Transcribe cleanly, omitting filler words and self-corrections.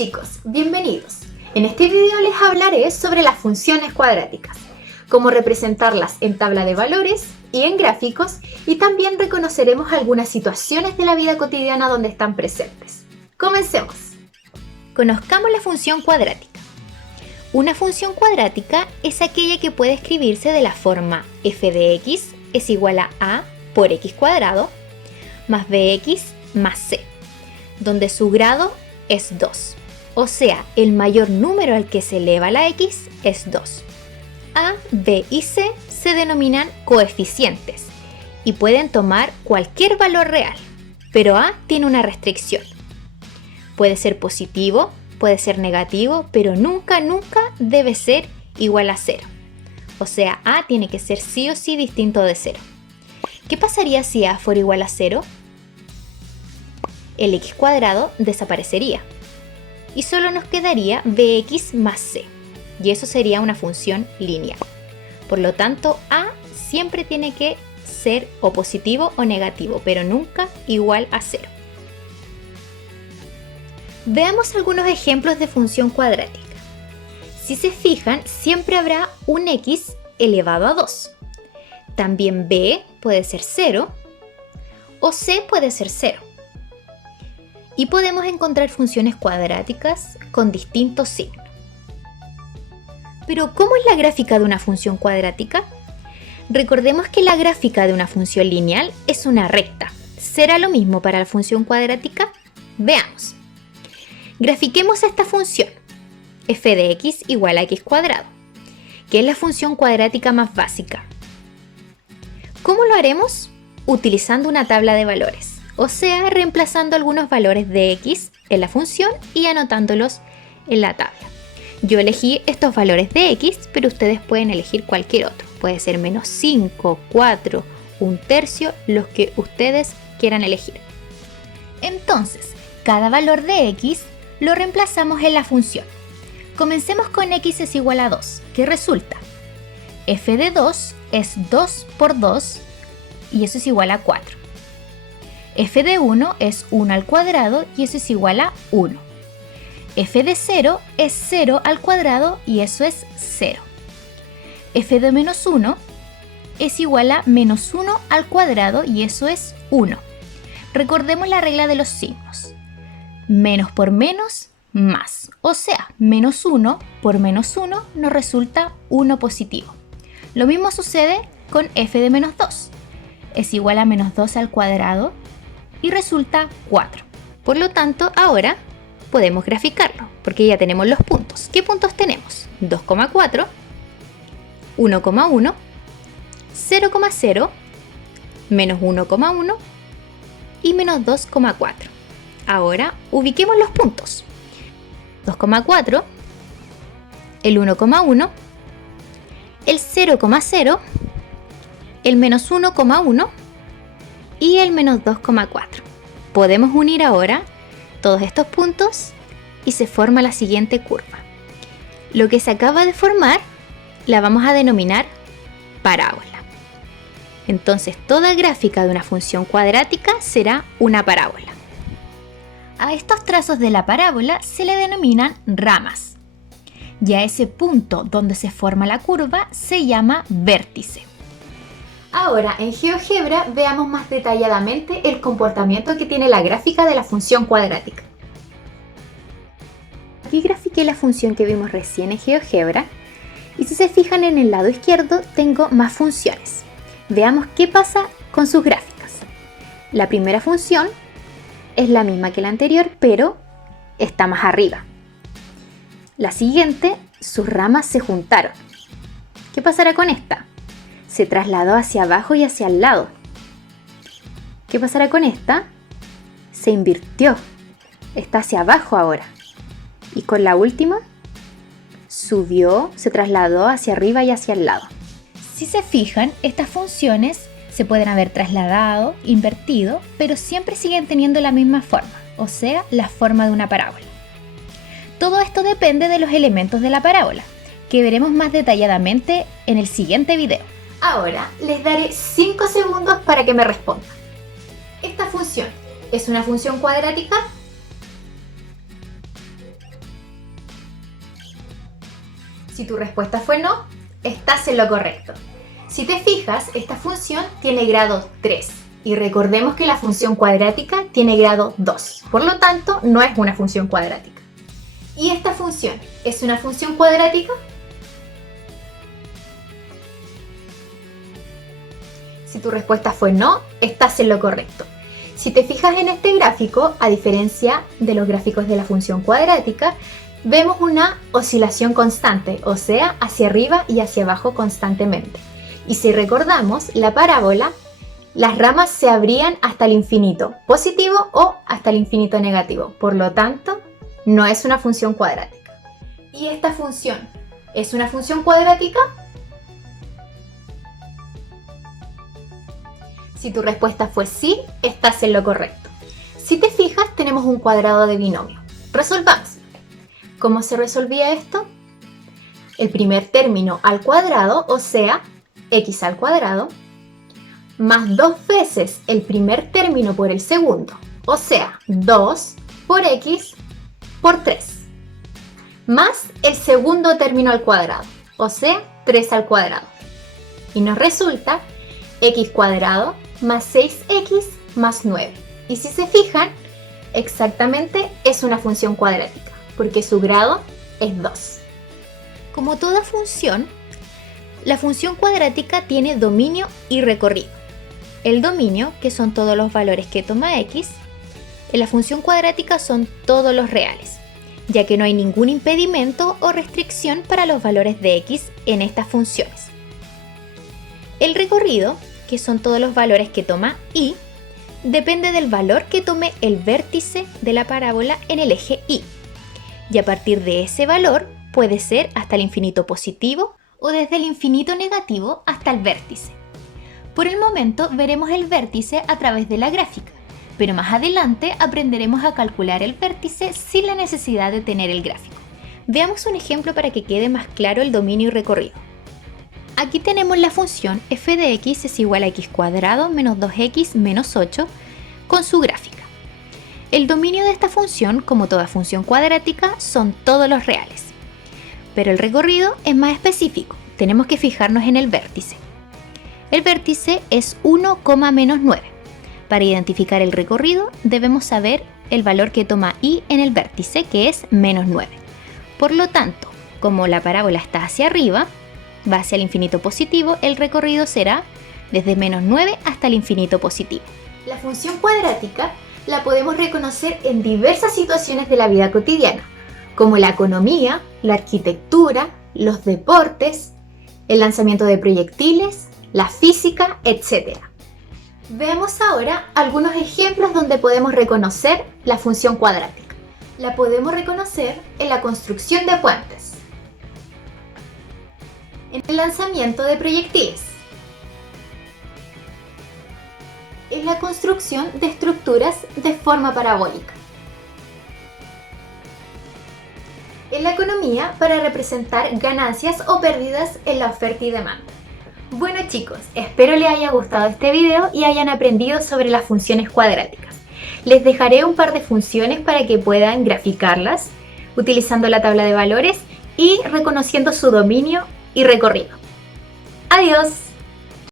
chicos, bienvenidos. En este video les hablaré sobre las funciones cuadráticas, cómo representarlas en tabla de valores y en gráficos, y también reconoceremos algunas situaciones de la vida cotidiana donde están presentes. Comencemos. Conozcamos la función cuadrática. Una función cuadrática es aquella que puede escribirse de la forma f de x es igual a por x cuadrado más bx más c, donde su grado es 2. O sea, el mayor número al que se eleva la x es 2. A, b y c se denominan coeficientes y pueden tomar cualquier valor real, pero a tiene una restricción. Puede ser positivo, puede ser negativo, pero nunca debe ser igual a 0. O sea, a tiene que ser sí o sí distinto de 0. ¿Qué pasaría si a fuera igual a 0? El x cuadrado desaparecería y solo nos quedaría bx más c, y eso sería una función lineal. Por lo tanto, a siempre tiene que ser o positivo o negativo, pero nunca igual a 0. Veamos algunos ejemplos de función cuadrática. Si se fijan, siempre habrá un x elevado a 2. También b puede ser 0 o c puede ser 0. Y podemos encontrar funciones cuadráticas con distintos signos. Pero, ¿cómo es la gráfica de una función cuadrática? Recordemos que la gráfica de una función lineal es una recta. ¿Será lo mismo para la función cuadrática? Veamos. Grafiquemos esta función, f de x igual a x cuadrado, que es la función cuadrática más básica. ¿Cómo lo haremos? Utilizando una tabla de valores, o sea, reemplazando algunos valores de x en la función y anotándolos en la tabla. Yo elegí estos valores de x, pero ustedes pueden elegir cualquier otro. Puede ser menos 5, 4, 1/3, los que ustedes quieran elegir. Entonces, cada valor de x lo reemplazamos en la función. Comencemos con x es igual a 2, que resulta f de 2 es 2 por 2 y eso es igual a 4. F de 1 es 1 al cuadrado y eso es igual a 1. F de 0 es 0 al cuadrado y eso es 0. F de menos 1 es igual a menos 1 al cuadrado y eso es 1. Recordemos la regla de los signos. Menos por menos, más. O sea, menos 1 por menos 1 nos resulta 1 positivo. Lo mismo sucede con f de menos 2. Es igual a menos 2 al cuadrado y resulta 4. Por lo tanto, ahora podemos graficarlo, porque ya tenemos los puntos. ¿Qué puntos tenemos? 2,4, 1,1, 0,0, menos 1,1 y menos 2,4. Ahora ubiquemos los puntos. 2,4, el 1,1, el 0,0, el menos 1,1 y el menos 2,4. Podemos unir ahora todos estos puntos y se forma la siguiente curva. Lo que se acaba de formar la vamos a denominar parábola. Entonces, toda gráfica de una función cuadrática será una parábola. A estos trazos de la parábola se le denominan ramas, y a ese punto donde se forma la curva se llama vértice. Ahora, en GeoGebra, veamos más detalladamente el comportamiento que tiene la gráfica de la función cuadrática. Aquí grafiqué la función que vimos recién en GeoGebra, y si se fijan en el lado izquierdo tengo más funciones. Veamos qué pasa con sus gráficas. La primera función es la misma que la anterior, pero está más arriba. La siguiente, sus ramas se juntaron. ¿Qué pasará con esta? Se trasladó hacia abajo y hacia el lado. ¿Qué pasará con esta? Se invirtió. Está hacia abajo ahora. Y con la última, subió, se trasladó hacia arriba y hacia el lado. Si se fijan, estas funciones se pueden haber trasladado, invertido, pero siempre siguen teniendo la misma forma, o sea, la forma de una parábola. Todo esto depende de los elementos de la parábola, que veremos más detalladamente en el siguiente video. Ahora les daré 5 segundos para que me respondan. ¿Esta función es una función cuadrática? Si tu respuesta fue no, estás en lo correcto. Si te fijas, esta función tiene grado 3 y recordemos que la función cuadrática tiene grado 2, por lo tanto no es una función cuadrática. ¿Y esta función es una función cuadrática? Si tu respuesta fue no, estás en lo correcto. Si te fijas en este gráfico, a diferencia de los gráficos de la función cuadrática, vemos una oscilación constante, o sea, hacia arriba y hacia abajo constantemente. Y si recordamos, la parábola, las ramas se abrían hasta el infinito positivo o hasta el infinito negativo. Por lo tanto, no es una función cuadrática. ¿Y esta función es una función cuadrática? Si tu respuesta fue sí, estás en lo correcto. Si te fijas, tenemos un cuadrado de binomio. Resolvamos. ¿Cómo se resolvía esto? El primer término al cuadrado, o sea, x al cuadrado, más 2 veces el primer término por el segundo, o sea, 2 por x por 3, más el segundo término al cuadrado, o sea, 3 al cuadrado. Y nos resulta x cuadrado más 6x más 9. Y si se fijan, exactamente es una función cuadrática, porque su grado es 2. Como toda función, la función cuadrática tiene dominio y recorrido. El dominio, que son todos los valores que toma x, en la función cuadrática son todos los reales, ya que no hay ningún impedimento o restricción para los valores de x en estas funciones. El recorrido, que son todos los valores que toma y, depende del valor que tome el vértice de la parábola en el eje y. Y a partir de ese valor puede ser hasta el infinito positivo o desde el infinito negativo hasta el vértice. Por el momento veremos el vértice a través de la gráfica, pero más adelante aprenderemos a calcular el vértice sin la necesidad de tener el gráfico. Veamos un ejemplo para que quede más claro el dominio y recorrido. Aquí tenemos la función f de x es igual a x cuadrado menos 2x menos 8 con su gráfica. El dominio de esta función, como toda función cuadrática, son todos los reales. Pero el recorrido es más específico, tenemos que fijarnos en el vértice. El vértice es 1, menos 9. Para identificar el recorrido debemos saber el valor que toma y en el vértice, que es menos 9. Por lo tanto, como la parábola está hacia arriba, va hacia el infinito positivo, el recorrido será desde menos 9 hasta el infinito positivo. La función cuadrática la podemos reconocer en diversas situaciones de la vida cotidiana, como la economía, la arquitectura, los deportes, el lanzamiento de proyectiles, la física, etc. Veamos ahora algunos ejemplos donde podemos reconocer la función cuadrática. La podemos reconocer en la construcción de puentes, en el lanzamiento de proyectiles, en la construcción de estructuras de forma parabólica, en la economía para representar ganancias o pérdidas en la oferta y demanda. Bueno chicos, espero les haya gustado este video y hayan aprendido sobre las funciones cuadráticas. Les dejaré un par de funciones para que puedan graficarlas utilizando la tabla de valores y reconociendo su dominio y recorrido. ¡Adiós!